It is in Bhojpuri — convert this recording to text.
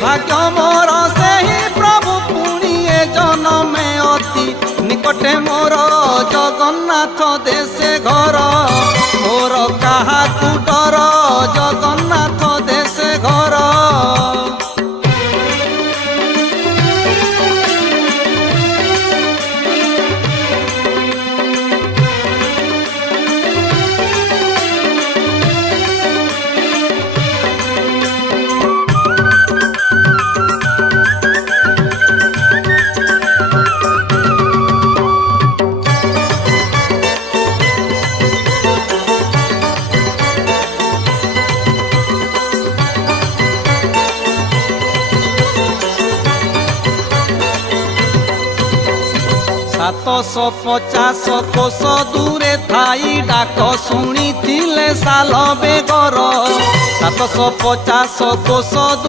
भाग्य मोर से ही प्रभु पुणी ए जनमे अति निकटे मोर जगन्नाथ देशे घर मोर कहा डर जगन्नाथ देशे घर। सातशो 50 कोश दूरे थाई डाक शुणी साल बेगर 750 कोश